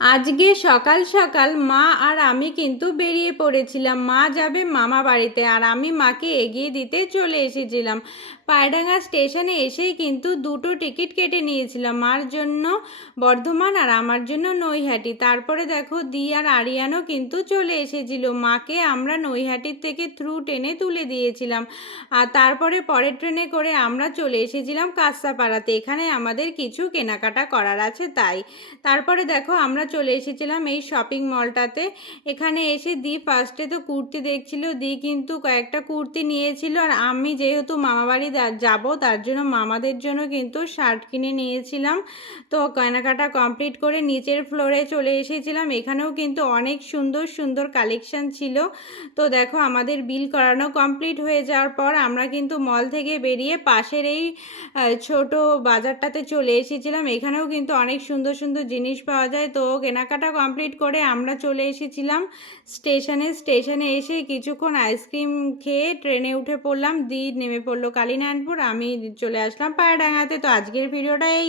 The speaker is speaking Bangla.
আজকে সকাল সকাল মা আর আমি কিন্তু বেরিয়ে পড়েছিলাম। মা যাবে মামা বাড়িতে আর আমি মাকে এগিয়ে দিতে চলে এসেছিলাম। পায়রাডাঙ্গা স্টেশনে এসেই কিন্তু দুটো টিকিট কেটে নিয়েছিলাম, মার জন্য বর্ধমান আর আমার জন্য নৈহাটি। তারপরে দেখো দি আর আরিয়ানও কিন্তু চলে এসেছিল। মাকে আমরা নৈহাটির থেকে থ্রু ট্রেনে তুলে দিয়েছিলাম আর তারপরে পরের ট্রেনে করে আমরা চলে এসেছিলাম কাঁচরাপাড়াতে। এখানে আমাদের কিছু কেনাকাটা করার আছে তাই। তারপরে দেখো আমরা চলে এসেছিলাম এই শপিং মলটাতে। এখানে এসে দি ফার্স্টে তো কুর্তি দেখছিল, দি কিন্তু কয়েকটা কুর্তি নিয়েছিল আর আমি যেহেতু মামাবাড়ি যাব তার জন্য মামাদের জন্য কিন্তু শার্ট কিনে নিয়েছিলাম। তো কেনাকাটা কমপ্লিট করে নিচের ফ্লোরে চলে এসেছিলাম। এখানেও কিন্তু অনেক সুন্দর সুন্দর কালেকশান ছিল। তো দেখো আমাদের বিল করানো কমপ্লিট হয়ে যাওয়ার পর আমরা কিন্তু মল থেকে বেরিয়ে পাশের এই ছোট বাজারটাতে চলে এসেছিলাম। এখানেও কিন্তু অনেক সুন্দর সুন্দর জিনিস পাওয়া যায়। তো কেনাকাটা কমপ্লিট করে আমরা চলে এসেছিলাম স্টেশনে এসে কিছুক্ষণ আইসক্রিম খেয়ে ট্রেনে উঠে পড়লাম। দি নেমে পড়লো কালীনারায়ণপুর, আমি চলে আসলাম পায়রাডাঙ্গাতে। তো আজকের ভিডিওটা এই